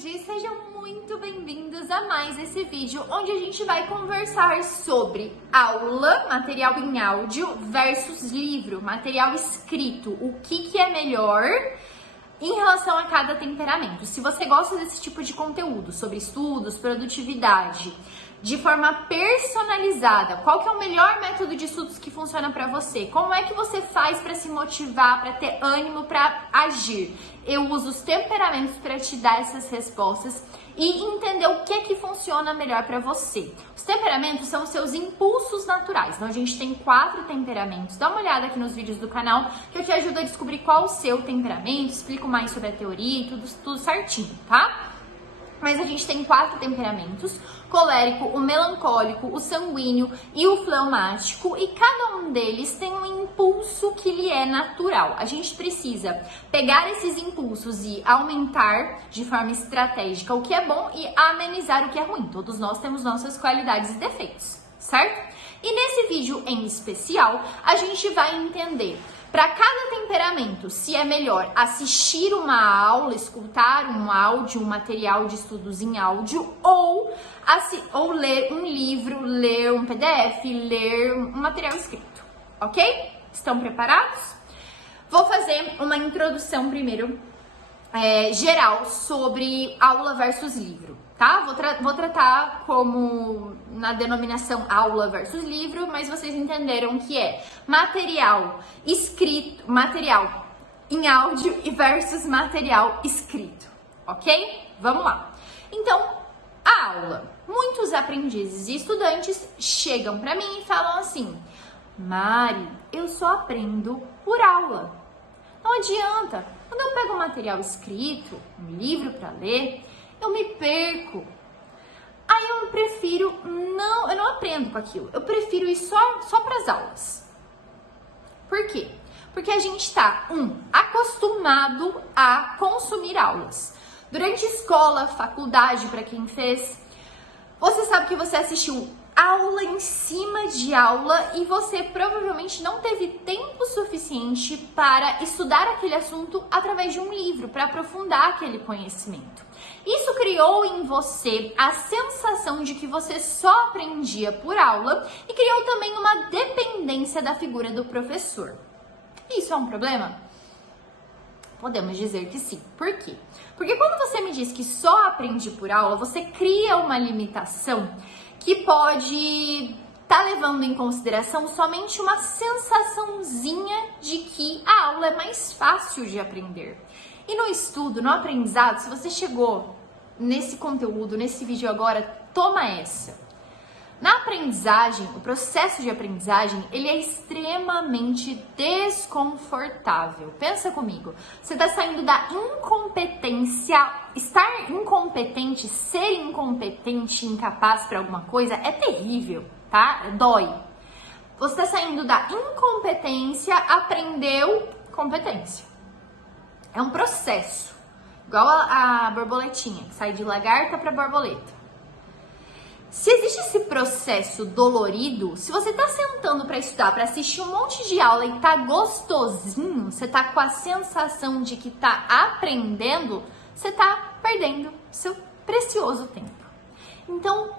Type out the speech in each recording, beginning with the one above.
aprendiz, sejam muito bem-vindos a mais esse vídeo onde a gente vai conversar sobre aula, material em áudio versus livro, material escrito, o que é melhor em relação a cada temperamento. Se você gosta desse tipo de conteúdo sobre estudos, produtividade, de forma personalizada, qual que é o melhor método de estudos que funciona para você? Como é que você faz para se motivar, para ter ânimo, para agir? Eu uso os temperamentos para te dar essas respostas e entender o que funciona melhor para você. Os temperamentos são os seus impulsos naturais. Então a gente tem 4 temperamentos. Dá uma olhada aqui nos vídeos do canal que eu te ajudo a descobrir qual o seu temperamento, explico mais sobre a teoria e tudo certinho, tá? Mas a gente tem 4 temperamentos: colérico, o melancólico, o sanguíneo e o fleumático, e cada um deles tem um impulso que lhe é natural. A gente precisa pegar esses impulsos e aumentar de forma estratégica o que é bom e amenizar o que é ruim. Todos nós temos nossas qualidades e defeitos, certo? E nesse vídeo em especial, a gente vai entender para cada temperamento, se é melhor assistir uma aula, escutar um áudio, um material de estudos em áudio, ou ler um livro, ler um PDF, ler um material escrito, ok? Estão preparados? Vou fazer uma introdução primeiro, geral, sobre aula versus livro, tá? Vou tratar como na denominação aula versus livro, mas vocês entenderam que é material escrito, material em áudio e versus material escrito, ok? Vamos lá. Então, a aula. Muitos aprendizes e estudantes chegam para mim e falam assim: Mari, eu só aprendo por aula. Não adianta. Quando eu pego um material escrito, um livro para ler, eu me perco. Aí eu prefiro, eu não aprendo com aquilo. Eu prefiro ir só para as aulas. Por quê? Porque a gente está, acostumado a consumir aulas. Durante escola, faculdade, para quem fez, você sabe que você assistiu aula em cima de aula e você provavelmente não teve tempo suficiente para estudar aquele assunto através de um livro, para aprofundar aquele conhecimento. Isso criou em você a sensação de que você só aprendia por aula e criou também uma dependência da figura do professor. Isso é um problema? Podemos dizer que sim. Por quê? Porque quando você me diz que só aprende por aula, você cria uma limitação que pode estar levando em consideração somente uma sensaçãozinha de que a aula é mais fácil de aprender. E no estudo, no aprendizado, se você chegou nesse conteúdo, nesse vídeo agora, toma essa. Na aprendizagem, o processo de aprendizagem, ele é extremamente desconfortável. Pensa comigo, você está saindo da incompetência. Estar incompetente, ser incompetente, incapaz para alguma coisa é terrível, tá? Dói. Você está saindo da incompetência, aprendeu competência. É um processo, igual a borboletinha, que sai de lagarta para borboleta. Se existe esse processo dolorido, se você tá sentando para estudar, para assistir um monte de aula e tá gostosinho, você tá com a sensação de que tá aprendendo, você tá perdendo seu precioso tempo. Então,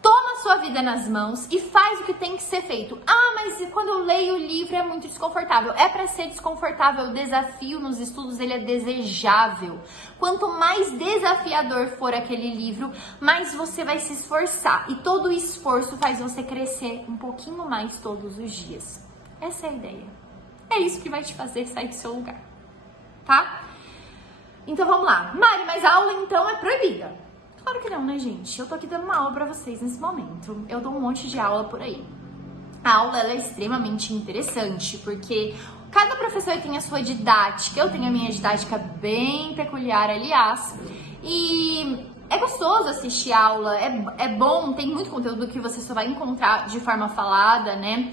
toma a sua vida nas mãos e faz o que tem que ser feito. Ah, mas quando eu leio o livro é muito desconfortável. É para ser desconfortável, o desafio nos estudos ele é desejável. Quanto mais desafiador for aquele livro, mais você vai se esforçar. E todo o esforço faz você crescer um pouquinho mais todos os dias. Essa é a ideia. É isso que vai te fazer sair do seu lugar, tá? Então vamos lá. Mari, mas a aula então é proibida? Claro que não, né, gente? Eu tô aqui dando uma aula pra vocês nesse momento. Eu dou um monte de aula por aí. A aula, ela é extremamente interessante, porque cada professor tem a sua didática. Eu tenho a minha didática bem peculiar, aliás. E é gostoso assistir aula, é bom, tem muito conteúdo que você só vai encontrar de forma falada, né?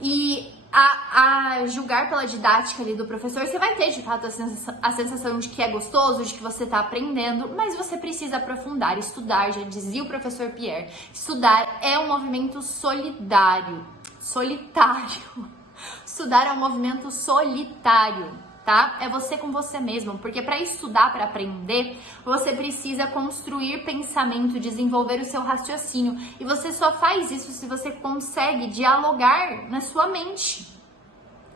E a julgar pela didática ali do professor, você vai ter de fato a sensação de que é gostoso, de que você tá aprendendo, mas você precisa aprofundar, estudar, já dizia o professor Pierre. Estudar é um movimento solitário. Estudar é um movimento solitário. tá? É você com você mesmo, porque para estudar, para aprender, você precisa construir pensamento, desenvolver o seu raciocínio, e você só faz isso se você consegue dialogar na sua mente.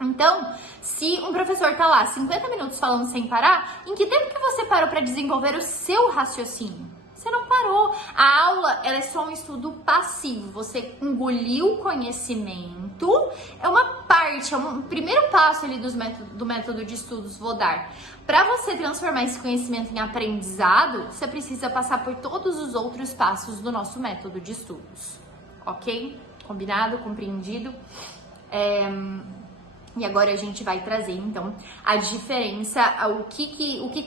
Então, se um professor tá lá 50 minutos falando sem parar, em que tempo que você parou para desenvolver o seu raciocínio? Você não parou. A aula, ela é só um estudo passivo. Você engoliu o conhecimento, é uma parte, é um primeiro passo ali do método de estudos vou dar. Para você transformar esse conhecimento em aprendizado, você precisa passar por todos os outros passos do nosso método de estudos. Ok? Combinado? Compreendido? E agora a gente vai trazer, então, a diferença,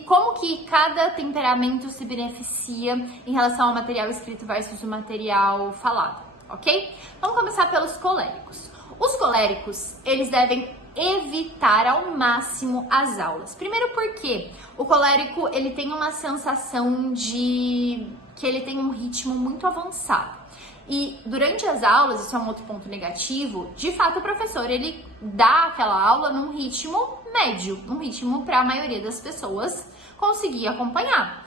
como que cada temperamento se beneficia em relação ao material escrito versus o material falado, ok? Vamos começar pelos coléricos. Os coléricos, eles devem evitar ao máximo as aulas. Primeiro porque o colérico, ele tem uma sensação de que ele tem um ritmo muito avançado. E durante as aulas, isso é um outro ponto negativo, de fato o professor, ele dá aquela aula num ritmo médio, um ritmo para a maioria das pessoas conseguir acompanhar.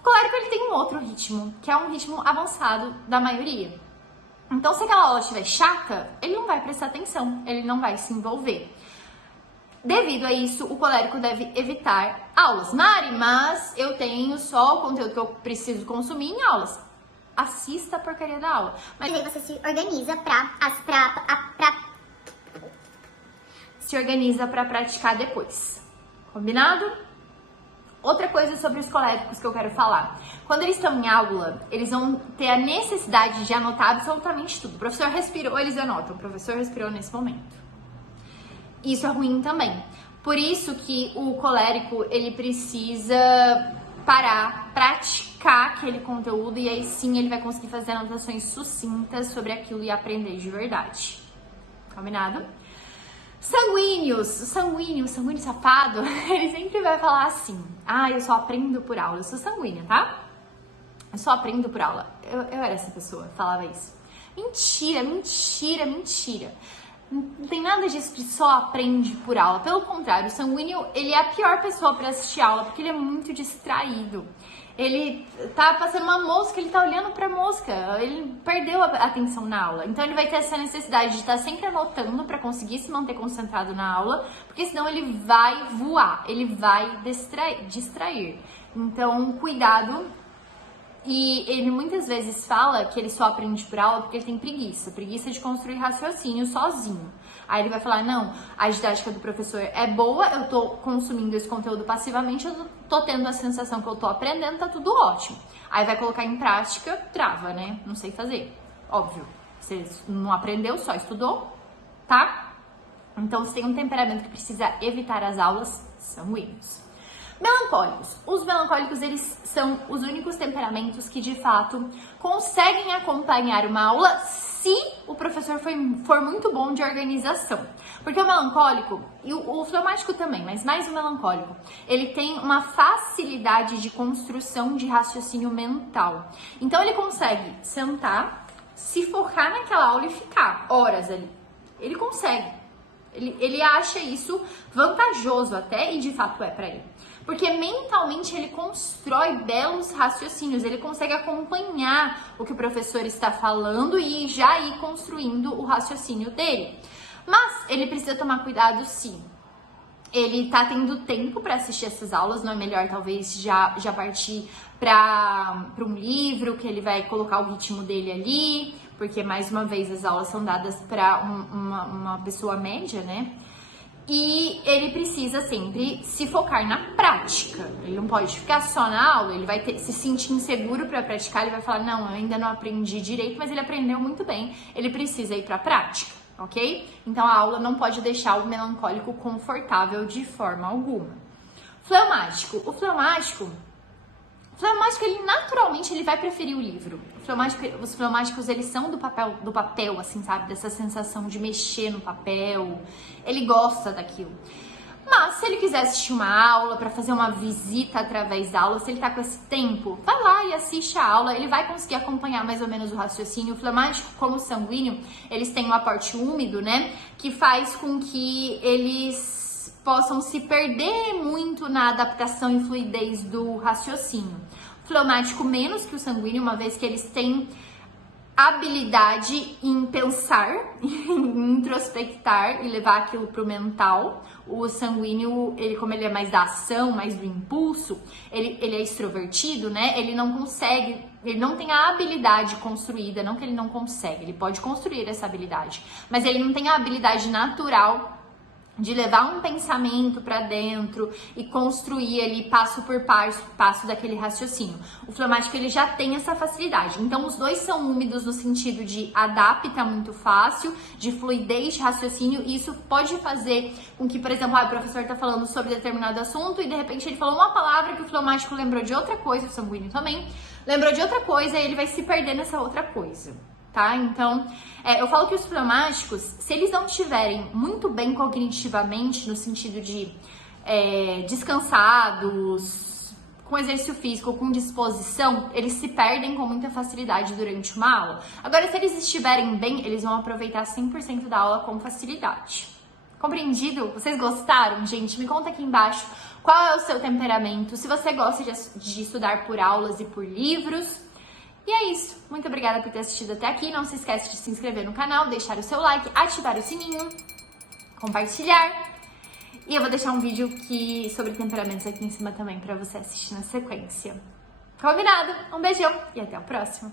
O colérico, ele tem um outro ritmo, que é um ritmo avançado da maioria. Então, se aquela aula estiver chata, ele não vai prestar atenção, ele não vai se envolver. Devido a isso, o colérico deve evitar aulas. Mari, mas eu tenho só o conteúdo que eu preciso consumir em aulas. Assista a porcaria da aula. Mas aí você se organiza pra praticar depois. Combinado? Outra coisa sobre os coléricos que eu quero falar. Quando eles estão em aula, eles vão ter a necessidade de anotar absolutamente tudo. O professor respirou, eles anotam. O professor respirou nesse momento. Isso é ruim também. Por isso que o colérico, ele precisa parar, praticar aquele conteúdo, e aí sim ele vai conseguir fazer anotações sucintas sobre aquilo e aprender de verdade. Combinado? Sanguíneos, sanguíneo safado, ele sempre vai falar assim: ah, eu só aprendo por aula. Eu sou sanguínea, tá? Eu só aprendo por aula. Eu era essa pessoa, falava isso. Mentira, mentira, mentira. Não tem nada disso que só aprende por aula. Pelo contrário, o sanguíneo, ele é a pior pessoa para assistir aula, porque ele é muito distraído. Ele tá passando uma mosca, ele tá olhando pra mosca, ele perdeu a atenção na aula. Então ele vai ter essa necessidade de estar sempre anotando para conseguir se manter concentrado na aula, porque senão ele vai voar, ele vai distrair. Então, cuidado. E ele muitas vezes fala que ele só aprende por aula porque ele tem preguiça de construir raciocínio sozinho. Aí ele vai falar: não, a didática do professor é boa, eu tô consumindo esse conteúdo passivamente, eu tô tendo a sensação que eu tô aprendendo, tá tudo ótimo. Aí vai colocar em prática, trava, né? Não sei fazer. Óbvio, você não aprendeu, só estudou, tá? Então, se tem um temperamento que precisa evitar as aulas, sanguíneos. Melancólicos. Os melancólicos, eles são os únicos temperamentos que, de fato, conseguem acompanhar uma aula se o professor for muito bom de organização. Porque o melancólico, e o fleumático também, mas mais o melancólico, ele tem uma facilidade de construção de raciocínio mental. Então, ele consegue sentar, se focar naquela aula e ficar horas ali. Ele consegue. Ele acha isso vantajoso até, e de fato é pra ele. Porque mentalmente ele constrói belos raciocínios, ele consegue acompanhar o que o professor está falando e já ir construindo o raciocínio dele. Mas ele precisa tomar cuidado sim. Ele tá tendo tempo para assistir essas aulas, não é melhor talvez já partir para um livro que ele vai colocar o ritmo dele ali, porque mais uma vez as aulas são dadas para uma pessoa média, né? E ele precisa sempre se focar na prática. Ele não pode ficar só na aula, ele vai se sentir inseguro para praticar, ele vai falar: não, eu ainda não aprendi direito, mas ele aprendeu muito bem, ele precisa ir para a prática, ok? Então a aula não pode deixar o melancólico confortável de forma alguma. Fleumático. O fleumático, ele naturalmente ele vai preferir o livro. Os fleumáticos, eles são do papel, assim, sabe? Dessa sensação de mexer no papel. Ele gosta daquilo. Mas se ele quiser assistir uma aula, para fazer uma visita através da aula, se ele tá com esse tempo, vai lá e assiste a aula. Ele vai conseguir acompanhar mais ou menos o raciocínio. O fleumático, como o sanguíneo, eles têm um aporte úmido, né? Que faz com que eles possam se perder muito na adaptação e fluidez do raciocínio. O fleumático menos que o sanguíneo, uma vez que eles têm habilidade em pensar, em introspectar e levar aquilo pro mental. O sanguíneo, como ele é mais da ação, mais do impulso, ele é extrovertido, né? Ele não consegue, ele não tem a habilidade construída, não que ele não consegue, ele pode construir essa habilidade, mas ele não tem a habilidade natural de levar um pensamento para dentro e construir ali passo por passo daquele raciocínio. O fleumático, ele já tem essa facilidade. Então, os dois são úmidos no sentido de adapta muito fácil, de fluidez de raciocínio, e isso pode fazer com que, por exemplo, o professor tá falando sobre determinado assunto e de repente ele falou uma palavra que o fleumático lembrou de outra coisa, o sanguíneo também lembrou de outra coisa, e ele vai se perder nessa outra coisa. Tá? Então, eu falo que os fleumáticos, se eles não estiverem muito bem cognitivamente, no sentido de descansados, com exercício físico, com disposição, eles se perdem com muita facilidade durante uma aula. Agora, se eles estiverem bem, eles vão aproveitar 100% da aula com facilidade. Compreendido? Vocês gostaram, gente? Me conta aqui embaixo qual é o seu temperamento, se você gosta de estudar por aulas e por livros. E é isso. Muito obrigada por ter assistido até aqui. Não se esquece de se inscrever no canal, deixar o seu like, ativar o sininho, compartilhar. E eu vou deixar um vídeo sobre temperamentos aqui em cima também pra você assistir na sequência. Combinado? Um beijão e até o próximo.